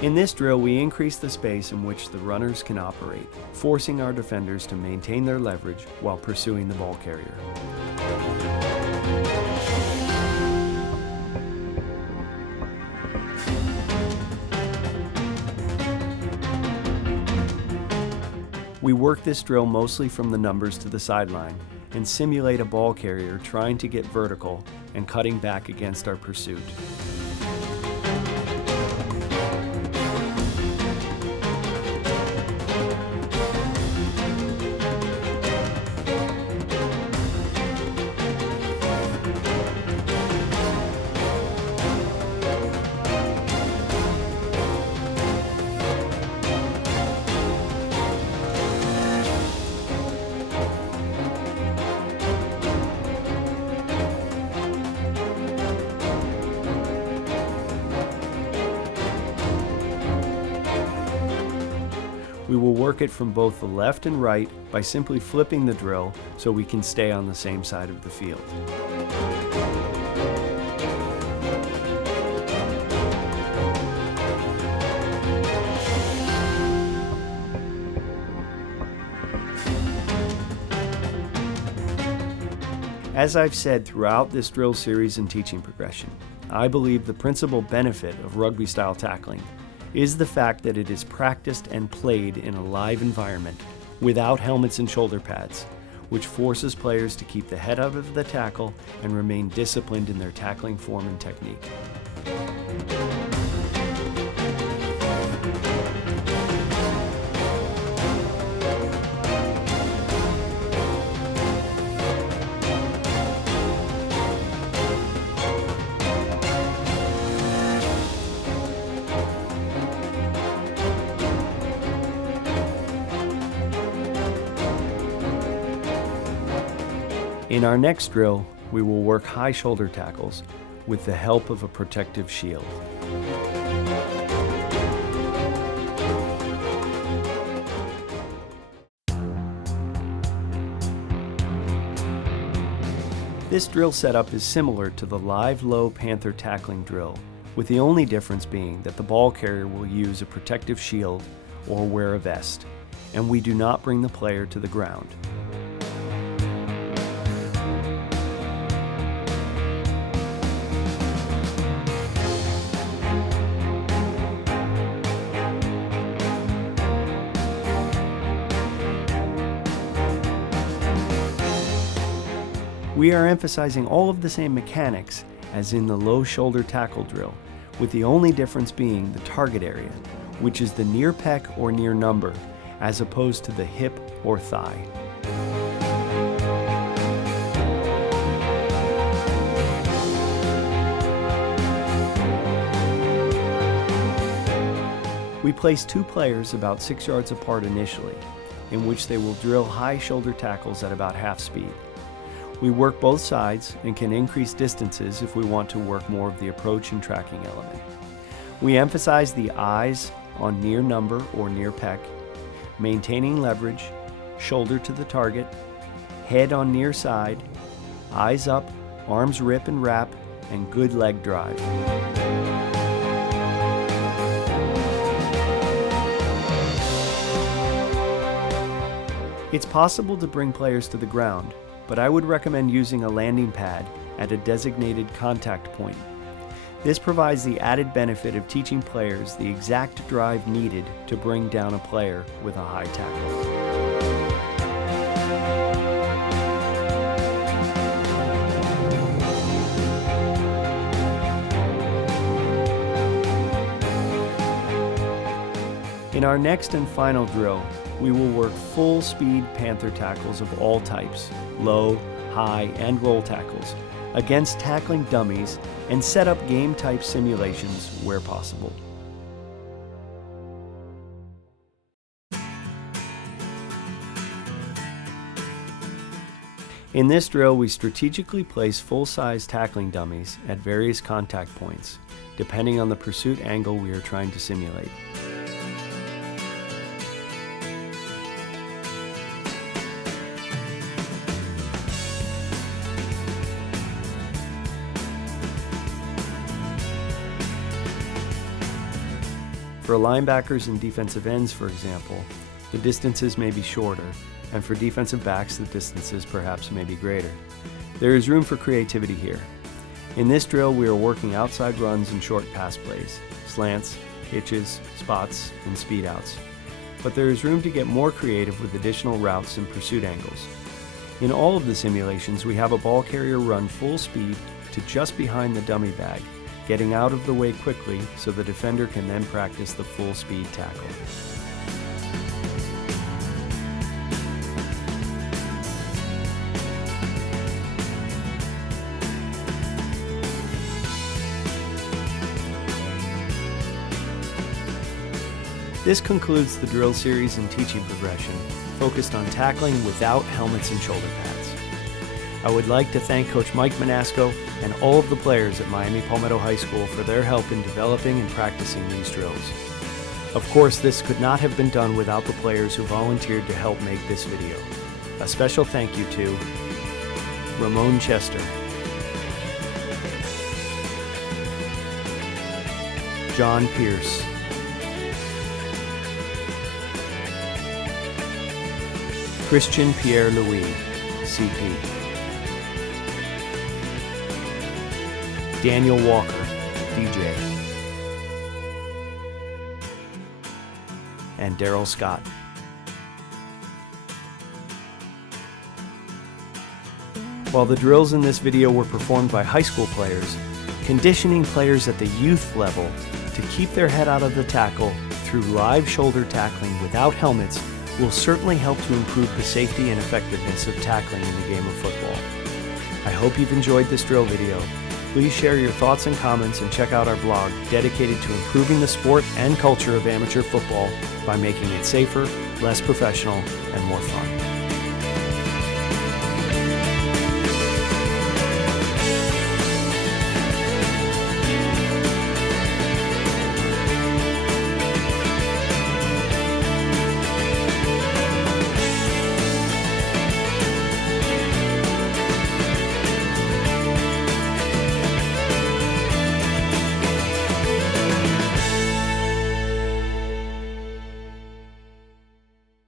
In this drill, we increase the space in which the runners can operate, forcing our defenders to maintain their leverage while pursuing the ball carrier. We work this drill mostly from the numbers to the sideline and simulate a ball carrier trying to get vertical and cutting back against our pursuit. We will work it from both the left and right by simply flipping the drill so we can stay on the same side of the field. As I've said throughout this drill series and teaching progression, I believe the principal benefit of rugby-style tackling is the fact that it is practiced and played in a live environment without helmets and shoulder pads, which forces players to keep the head out of the tackle and remain disciplined in their tackling form and technique. In our next drill, we will work high shoulder tackles with the help of a protective shield. This drill setup is similar to the live low panther tackling drill, with the only difference being that the ball carrier will use a protective shield or wear a vest, and we do not bring the player to the ground. We are emphasizing all of the same mechanics as in the low shoulder tackle drill, with the only difference being the target area, which is the near pec or near number, as opposed to the hip or thigh. We place two players about 6 yards apart initially, in which they will drill high shoulder tackles at about half speed. We work both sides and can increase distances if we want to work more of the approach and tracking element. We emphasize the eyes on near number or near pec, maintaining leverage, shoulder to the target, head on near side, eyes up, arms rip and wrap, and good leg drive. It's possible to bring players to the ground, but I would recommend using a landing pad at a designated contact point. This provides the added benefit of teaching players the exact drive needed to bring down a player with a high tackle. In our next and final drill, we will work full-speed panther tackles of all types, low, high, and roll tackles, against tackling dummies and set up game-type simulations where possible. In this drill, we strategically place full-size tackling dummies at various contact points, depending on the pursuit angle we are trying to simulate. For linebackers and defensive ends, for example, the distances may be shorter, and for defensive backs, the distances perhaps may be greater. There is room for creativity here. In this drill, we are working outside runs and short pass plays, slants, hitches, spots, and speed outs. But there is room to get more creative with additional routes and pursuit angles. In all of the simulations, we have a ball carrier run full speed to just behind the dummy bag, getting out of the way quickly so the defender can then practice the full speed tackle. This concludes the drill series and teaching progression focused on tackling without helmets and shoulder pads. I would like to thank Coach Mike Manasco and all of the players at Miami Palmetto High School for their help in developing and practicing these drills. Of course, this could not have been done without the players who volunteered to help make this video. A special thank you to Ramon Chester, John Pierce, Christian Pierre-Louis, CP, Daniel Walker, DJ, and Daryl Scott. While the drills in this video were performed by high school players, conditioning players at the youth level to keep their head out of the tackle through live shoulder tackling without helmets will certainly help to improve the safety and effectiveness of tackling in the game of football. I hope you've enjoyed this drill video. Please share your thoughts and comments and check out our blog dedicated to improving the sport and culture of amateur football by making it safer, less professional, and more fun.